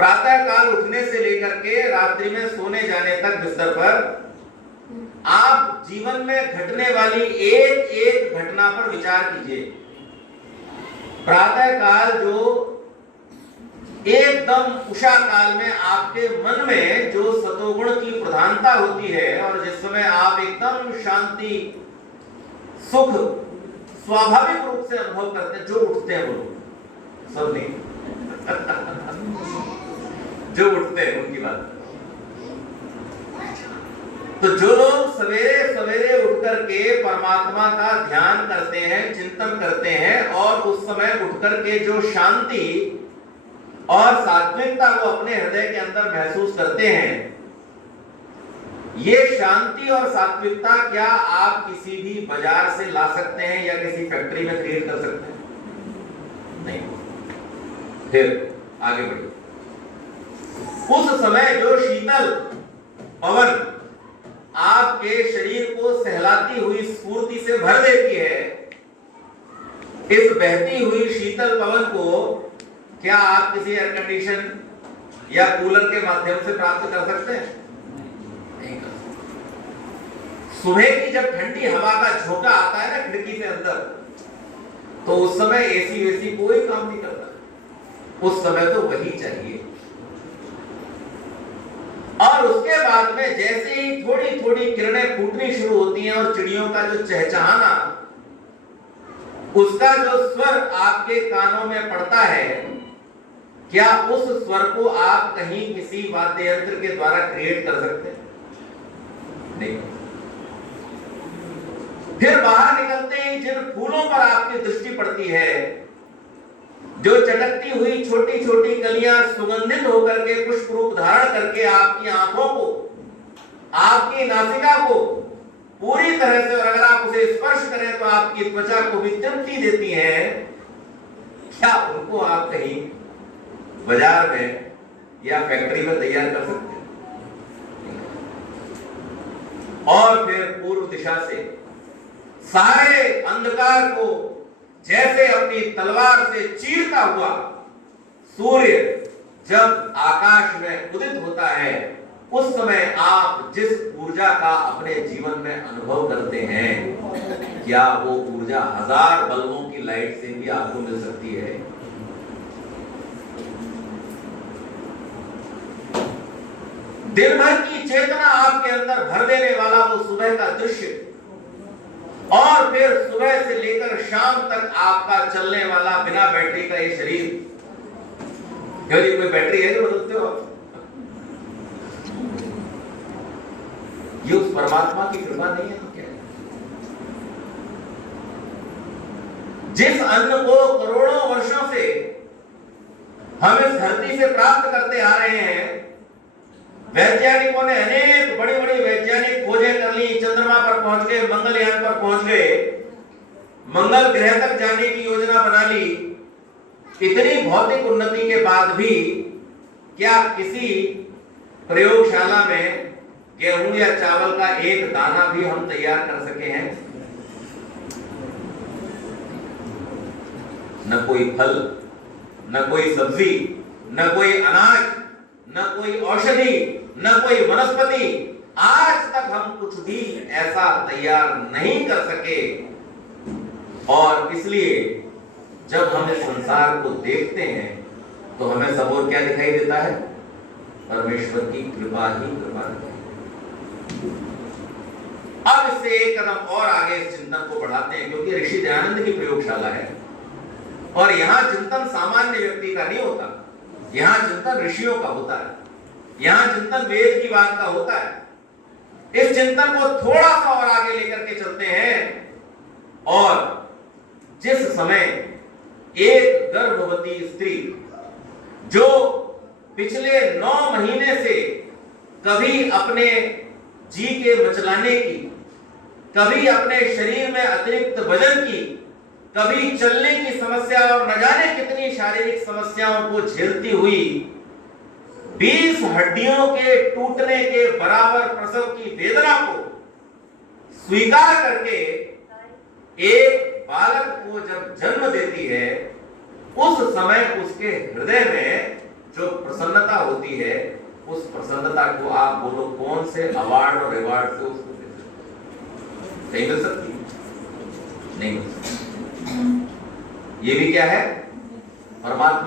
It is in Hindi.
प्रातः काल उठने से लेकर के रात्रि में सोने जाने तक बिस्तर पर आप जीवन में घटने वाली एक एक घटना पर विचार कीजिए। प्रातः काल जो एकदम उषा काल में आपके मन में जो सतोगुण की प्रधानता होती है और जिस समय आप एकदम शांति सुख स्वाभाविक रूप से अनुभव करते हैं, जो उठते हैं वो लोग सब नहीं जो उठते हैं उनकी बात। तो जो लोग सवेरे सवेरे उठ करके परमात्मा का ध्यान करते हैं, चिंतन करते हैं और उस समय उठ करके जो शांति और सात्विकता को अपने हृदय के अंदर महसूस करते हैं, ये शांति और सात्विकता क्या आप किसी भी बाजार से ला सकते हैं या किसी फैक्ट्री में क्रिएट कर सकते हैं? नहीं। फिर आगे बढ़िए। उस समय जो शीतल पवन आपके शरीर को सहलाती हुई स्फूर्ति से भर देती है, इस बहती हुई शीतल पवन को क्या आप किसी एयर कंडीशन या कूलर के माध्यम से प्राप्त कर सकते हैं? नहीं कर सकते। सुबह की जब ठंडी हवा का झोंका आता है ना खिड़की से अंदर, तो उस समय एसी वेसी कोई काम नहीं करता, उस समय तो वही चाहिए। और उसके बाद में जैसे ही थोड़ी थोड़ी किरणें फूटनी शुरू होती हैं और चिड़ियों का जो चहचहाना, उसका जो स्वर आपके कानों में पड़ता है, क्या उस स्वर को आप कहीं किसी वाद्य यंत्र के द्वारा क्रिएट कर सकते हैं? नहीं। फिर बाहर निकलते ही जिन फूलों पर आपकी दृष्टि पड़ती है, जो चटकती हुई छोटी छोटी कलियां सुगंधित होकर के पुष्प रूप धारण करके आपकी आंखों को, आपकी नासिका को पूरी तरह से, और अगर आप उसे स्पर्श करें तो आपकी त्वचा को भी तृप्ति देती है, क्या उनको आप कहीं बाजार में या फैक्ट्री में तैयार कर सकते हैं? और फिर पूर्व दिशा से सारे अंधकार को जैसे अपनी तलवार से चीरता हुआ सूर्य जब आकाश में उदित होता है, उस समय आप जिस ऊर्जा का अपने जीवन में अनुभव करते हैं, क्या वो ऊर्जा 1000 बल्बों की लाइट से भी आपको मिल सकती है? दिन भर की चेतना आपके अंदर भर देने वाला वो सुबह का दृश्य, और फिर सुबह से लेकर शाम तक आपका चलने वाला बिना बैटरी का ये शरीर। क्यों जी, कोई बैटरी है जो बदलते हो आप? ये उस परमात्मा की कृपा नहीं है तो क्या है? जिस अन्न को करोड़ों वर्षों से हम इस धरती से प्राप्त करते आ रहे हैं, वैज्ञानिकों ने अनेक बड़ी बड़ी वैज्ञानिक खोजें कर ली, चंद्रमा पर पहुंच गए, मंगलयान पर पहुंच गए, मंगल ग्रह तक जाने की योजना बना ली। इतनी भौतिक उन्नति के बाद भी क्या किसी प्रयोगशाला में गेहूं या चावल का एक दाना भी हम तैयार कर सके हैं? न कोई फल, न कोई सब्जी, न कोई अनाज, न कोई औषधि, न कोई वनस्पति, आज तक हम कुछ भी ऐसा तैयार नहीं कर सके। और इसलिए जब हम इस संसार को देखते हैं तो हमें सब और क्या दिखाई देता है? परमेश्वर की कृपा ही कृपा दिखाई। अब इससे एक कदम और आगे इस चिंतन को बढ़ाते हैं, क्योंकि ऋषि दयानंद की प्रयोगशाला है और यहां चिंतन सामान्य व्यक्ति का नहीं होता, यहां चिंतन ऋषियों का होता है, यहां चिंतन वेद की बात का होता है। इस चिंतन को थोड़ा सा और आगे लेकर के चलते हैं, और जिस समय एक गर्भवती स्त्री जो पिछले 9 महीने से कभी अपने जी के मचलाने की, कभी अपने शरीर में अतिरिक्त वजन की, कभी चलने की समस्या और न जाने कितनी शारीरिक समस्याओं को झेलती हुई 20 हड्डियों के टूटने के बराबर प्रसव की वेदना को स्वीकार करके एक बालक को जब जन्म देती है, उस समय उसके हृदय में जो प्रसन्नता होती है, उस प्रसन्नता को आप बोलो कौन से अवार्ड और रिवार्ड से उसको दे सकते? कहीं मिल सकती? नहीं मिल सकती। ये भी क्या है? परमात्मा